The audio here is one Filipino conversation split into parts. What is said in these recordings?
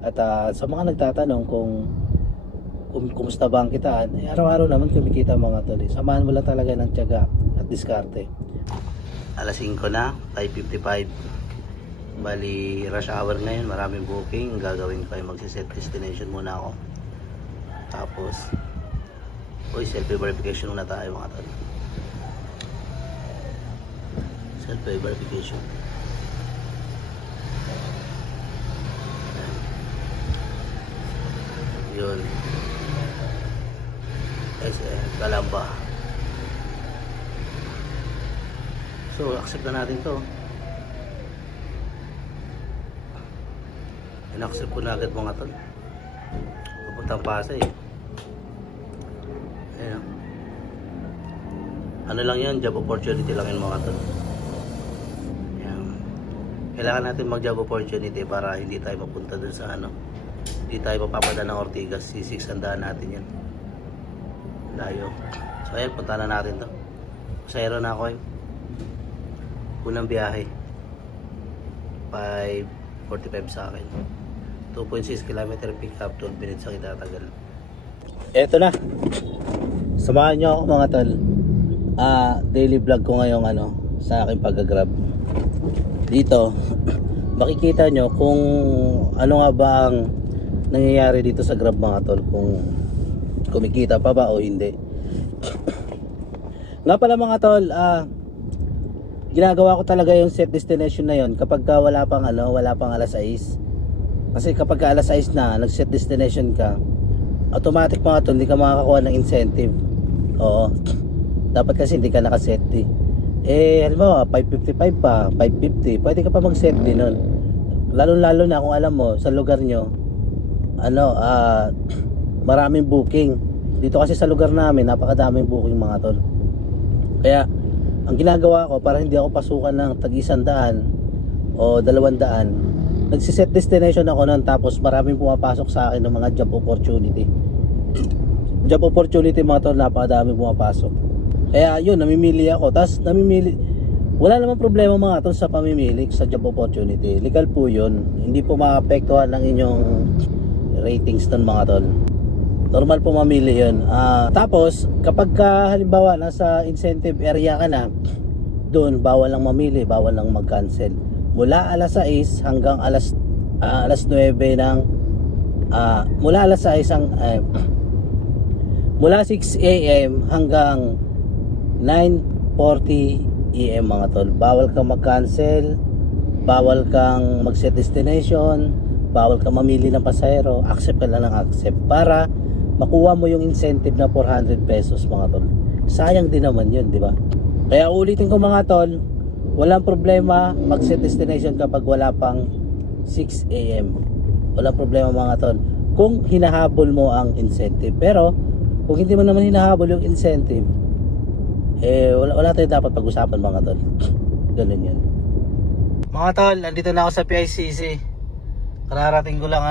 At sa mga nagtatanong kung kumusta ba ang kitaan, araw-araw naman kumikita mga tol. Samahan mo lang talaga ng tiyaga at diskarte. Alas 5 na, 5:55. Bali rush hour ngayon, maraming booking. Gagawin ko ay magsiset destination muna ako. Tapos selfie verification muna tayo mga tol. Selfie verification. Yun. Kalamba. So accept na natin to. In-accept ko na agad mga tol. Papuntang Pasay. Ayan. Ano lang yan, job opportunity lang yun mga tol. Ayan. Kailangan natin mag job opportunity para hindi tayo mapunta dun sa hindi tayo mapapadaan ng Ortigas. Sisiksandaan natin yan. Layo. So ayan, punta na natin to. Pasayro na ako unang biyahe 5:45 sa akin. 2.6 km pick up, 12 minutes ang itatagal. Eto na. Samahan nyo ako mga tol. Daily vlog ko ngayong sa aking pag-grab. Dito makikita nyo kung ano nga ba ang nangyayari dito sa Grab mga tol, kung kumikita pa ba o hindi. Nga pala mga tol, ginagawa ko talaga yung set destination na yon kapag wala pang alas 6. Kasi kapag alas 6 na nag-set destination ka, automatic mga tol, hindi ka makakakuha ng incentive. Oo. Dapat kasi hindi ka nakaset halimbawa 5:55 pa, 5:50, pwede ka pa mag-set din nun. Lalo na kung alam mo sa lugar nyo maraming booking. Dito kasi sa lugar namin napakadaming booking mga tol. Kaya ang ginagawa ko para hindi ako pasukan ng tag-100 o 200, nagsiset destination ako nun, tapos maraming pumapasok sa akin ng mga job opportunity mga tol, napakadaming pumapasok. Kaya yun, namimili ako. Tapos wala namang problema mga tol sa pamimili sa job opportunity. Legal po yun, hindi po maapektuhan ng inyong ratings nun mga tol. Normal po mamili yun. Tapos kapag halimbawa nasa incentive area ka na, doon bawal lang mamili, bawal lang mag-cancel. Mula alas 6 hanggang alas 9 ng mula alas 6 mula 6 AM hanggang 9:40 AM mga tol, bawal kang mag-cancel, bawal kang mag-set destination, bawal kang mamili ng pasahero. Accept ka lang ng accept para makuha mo yung incentive na 400 pesos mga tol. Sayang din naman yun, di ba? Kaya ulitin ko mga tol, walang problema mag-set destination kapag wala pang 6 AM. Walang problema mga tol kung hinahabol mo ang incentive. Pero kung hindi mo naman hinahabol yung incentive, wala tayong dapat pag-usapan mga tol. Ganun yun mga tol. Nandito na ako sa PICC. Kararating ko lang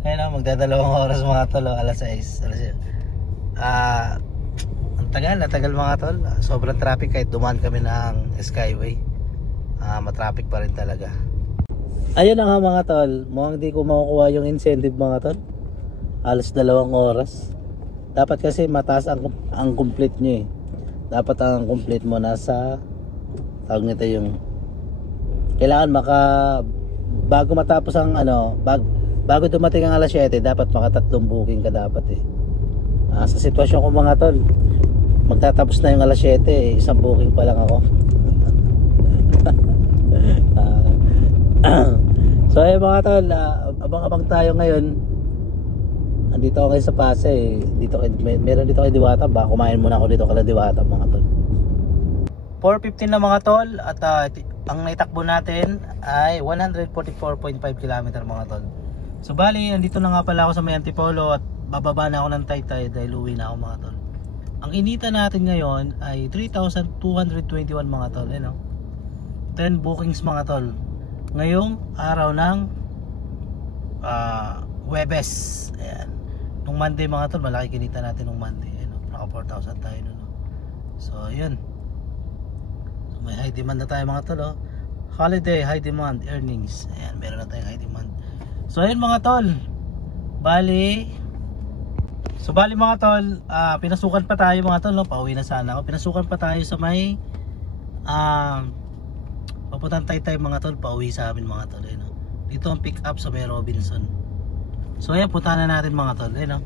ayun magdadalawang oras mga tol, alas 6. Ang tagal mga tol. Sobrang traffic kahit dumaan kami ng Skyway. Matraffic pa rin talaga. Ayun na nga mga tol, mukhang di ko makukuha yung incentive mga tol. Alas 2 oras. Dapat kasi mataas ang complete nyo Dapat ang complete mo nasa tawag nito yung kailangan bago matapos ang bago dumating ang alas 7, dapat makatatlong booking ka dapat sa sitwasyon ko mga tol, magtatapos na yung alas 7, isang booking pa lang ako. So ayun mga tol, abang-abang tayo ngayon. Andito ako ngayon sa Pasay. Meron dito kay Diwata. Baka kumain muna ako dito kay Diwata mga tol. 4:15 na mga tol. At ang naitakbo natin ay 144.5 km mga tol. So bali, andito na nga pala ako sa may Antipolo. At bababa na ako ng Taytay dahil uwi na ako mga tol. Ang inita natin ngayon ay 3,221 mga tol. 10 bookings mga tol ngayong araw ng Huwebes. Ayan. Nung Monday mga tol, malaki kinita natin nung Monday. Naka 4,000 tayo nun. So yun. So, may high demand na tayo mga tol. Holiday high demand earnings. Ayan, meron na tayong high demand. So ayun mga tol, bali mga tol, pinasukan pa tayo mga tol, no? Pauwi na sana ako. Pinasukan pa tayo sa may papuntang Taytay mga tol, pauwi sa amin mga tol, no? Dito ang pick up sa may Robinson. So ayan, punta na natin mga tol, no?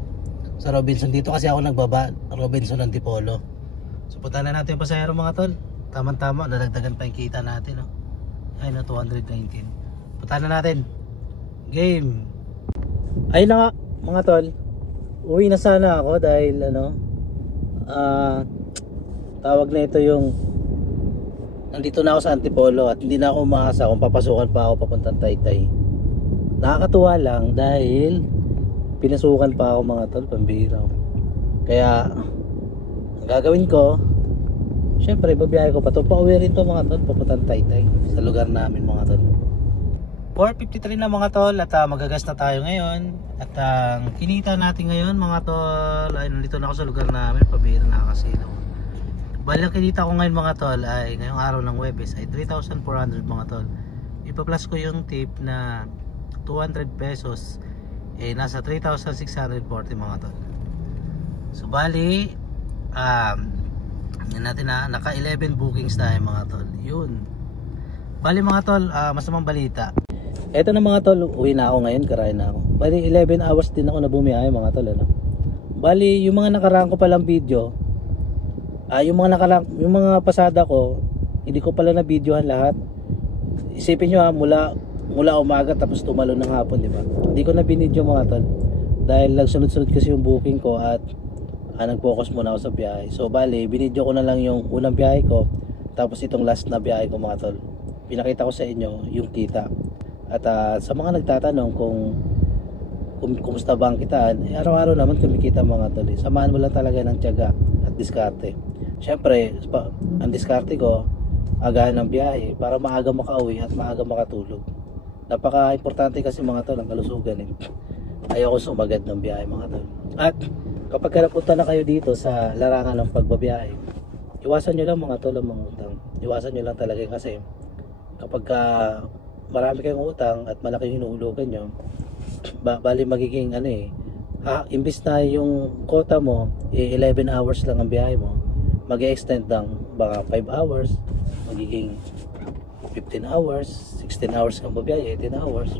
Sa Robinson, dito kasi ako nagbaba, Robinson Antipolo. So punta na natin yung pasahero mga tol. Tama-tama, nadagdagan pa yung kita natin, no? Ayun na, 219. Punta na natin. Game. Ayun na nga mga tol, uwi na sana ako dahil tawag na ito yung nandito na ako sa Antipolo at hindi na ako umaasa kung papasukan pa ako papuntang Taytay. Nakakatuwa lang dahil pinasukan pa ako mga tol, pambihira. Kaya ang gagawin ko, syempre babiyahe ko pa to, pauwi rin to mga tol papuntang Taytay sa lugar namin mga tol. 4:53 na mga tol at magagas na tayo ngayon. At ang kinita natin ngayon mga tol ay nandito na ako sa lugar namin, pabira na kasi bali ang kinita ko ngayon mga tol ay ngayong araw ng Huwebes ay 3,400 mga tol. Ipa-plus ko yung tip na 200 pesos nasa 3,640 mga tol. So bali yan natin na naka 11 bookings tayo mga tol. Yun. Bali mga tol, masamang balita. Eto na mga tol, uwi na ako ngayon, karayan na ako. Bali 11 hours din ako na bumiyahe mga tol, Bali yung mga nakaraan ko palang video, yung mga pasada ko, hindi ko pala na videohan lahat. Isipin nyo mula umaga tapos tumalo ng hapon, di ba? Hindi ko na binidyo mga tol. Dahil nagsunod-sunod kasi yung booking ko at nag-focus muna ako sa biyahe. So bali, binidyo ko na lang yung unang biyahe ko, tapos itong last na biyahe ko mga tol. Pinakita ko sa inyo yung kita. At sa mga nagtatanong kung kumusta ba ang kitaan, araw-araw naman kumikita mga tol. Samahan mo lang talaga ng tiyaga at diskarte. Syempre, ang diskarte ko, agahan ng biyahe para maaga makauwi at maaga makatulog. Napaka-importante kasi mga tol ang kalusugan. Ayoko sumagad ng biyahe mga tol. At kapag napunta na kayo dito sa larangan ng pagbabiyahe, iwasan nyo lang mga tol ang mga utang. Iwasan nyo lang talaga kasi kapag marami kayong utang at malaki yung hinuhulugan nyo, bali magiging imbis na yung quota mo 11 hours lang ang biyahe mo, mag-extend ng baka 5 hours, magiging 15 hours, 16 hours kang babiyahe, 18 hours.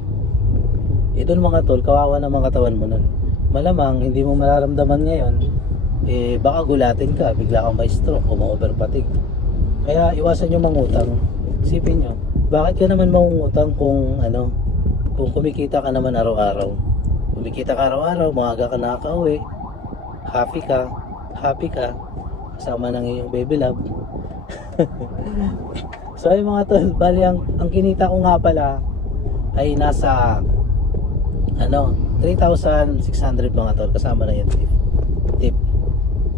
Doon mga tol, kawawa na mga katawan mo nun. Malamang hindi mo mararamdaman ngayon, baka gulatin ka, bigla kang may stroke o ma-overfatigue. Kaya iwasan nyo mangutang. Isipin nyo, bakit ka naman mangungutang kung kumikita ka naman araw-araw? Kumikita ka araw-araw, maaga ka nakaka-uwi, happy ka, kasama ng iyong baby love. So ay mga tol, bali ang kinita ko nga pala ay nasa 3,600 mga tol, kasama na yung tip.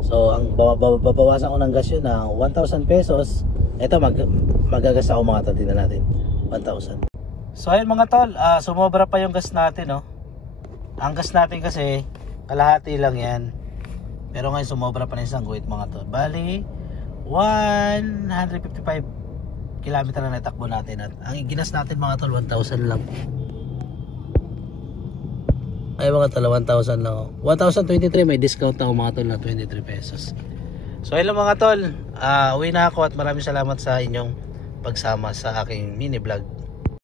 So ang babawasan ko ng gas yun na 1,000 pesos. Ito magagas ako mga tol, tingnan natin 1,000. So ayun mga tol, sumobra pa yung gas natin, no? Ang gas natin kasi kalahati lang yan, pero ngayon sumobra pa na isang guhit mga tol. Bali 155 kilometer na natakbo natin at ang ginas natin mga tol 1,000 lang. Ay mga tol, 1,000 lang. 1,023, may discount ako mga tol na 23 pesos. So hello mga tol, uwi na ako at maraming salamat sa inyong pagsama sa aking mini vlog.